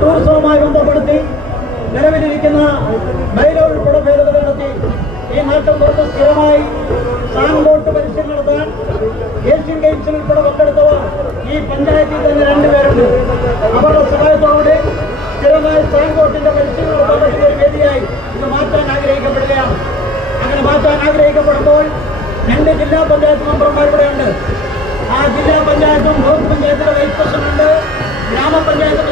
ടൂറിസവുമായി ബന്ധപ്പെടുത്തി നിലവിലിരിക്കുന്ന ബൈലോ ഉൾപ്പെടെ ഭേദഗതി നടത്തി ഈ നാട്ടിൽ പുറത്ത് സ്ഥിരമായി സാൻബോട്ട് പരിശീലനം നടത്താൻ ഏഷ്യൻ ഗെയിംസിൽ ഉൾപ്പെടെ പങ്കെടുത്തവർ ഈ പഞ്ചായത്തിൽ തന്നെ രണ്ടുപേരുണ്ട്. അവരുടെ സഹായത്തോടെ സ്ഥിരമായി സാൻബോട്ടിന്റെ പരിശീലനം നടത്താൻ പറ്റുന്ന ഒരു വേദിയായി ഇത് മാറ്റാൻ ആഗ്രഹിക്കപ്പെടുകയാണ്. അങ്ങനെ മാറ്റാൻ ആഗ്രഹിക്കപ്പെടുമ്പോൾ 2 ജില്ലാ പഞ്ചായത്ത് മെമ്പർമാർ ഇവിടെയുണ്ട്. ആ ജില്ലാ പഞ്ചായത്തും ബ്ലോക്ക് പഞ്ചായത്തിലെ വൈസ് പ്രസിഡന്റ്, ഗ്രാമപഞ്ചായത്ത്